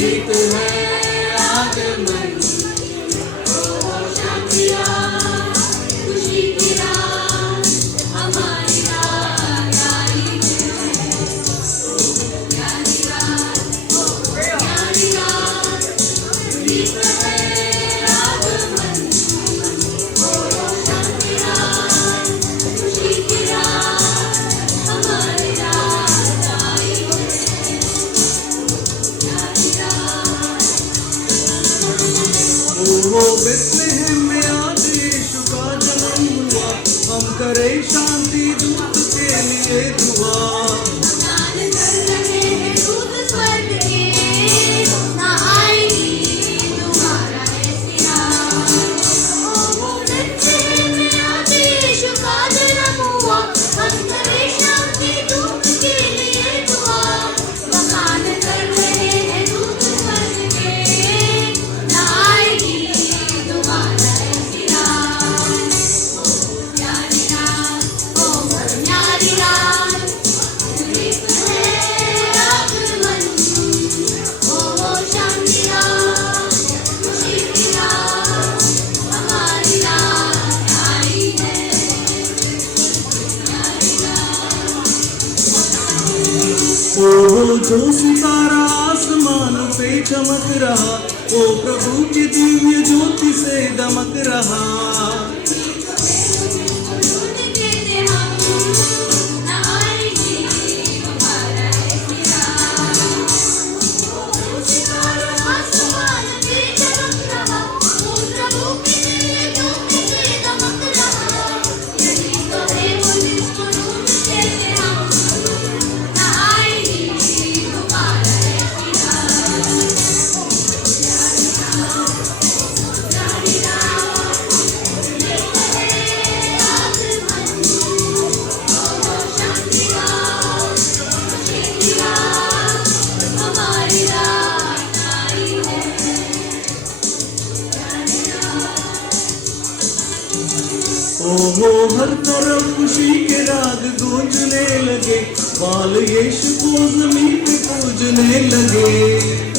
गीत है आगमन, ओ शांतिया खुशी की रात, हमारी रात आई है। प्यारी रात, ओ प्यारी रात, गीत है आगमन, ओ शांतिया खुशी की रात, हमारी रात आई है। प्यारी रात, वो बेथलेहम में आज यीशु का जन्म हुआ, हम करें शांति दूत के लिए दुआ। गान कर रहे हैं दूत स्वर्ग के, ना आएगी दोबारा ऐसी रात। ओ बेथलेहम में आज यीशु का जन्म हुआ, हम करें शांति दूत के लिए दुआ। गान कर रहे हैं दूत स्वर्ग के, ना आएगी दोबारा ऐसी रात। प्यारी रात, ओ प्यारी रात, गीत है आगमन, ओ शांतिया खुशी की रात, हमारी रात आई है। प्यारी रात, ओ जो सितारा आसमान पे चमक रहा, ओ प्रभु की दिव्य ज्योति से दमक रहा। दूत कहते हम, ना आएगी दोबारा ऐसी रात। ओ सितारा आसमान पे चमक रहा, ओ प्रभु की दिव्य ज्योति से दमक रहा। यही तो है वो जिसको दूत कहते हम, ना आएगी दोबारा ऐसी रात। प्यारी रात, गीत है आगमन, ओ शांतिया खुशी की रात, हमारी रात आई है। प्यारी रात, ओ हर तरफ खुशी के राग गूंजने लगे, बाल यीशु को जमीन पे पूजने लगे।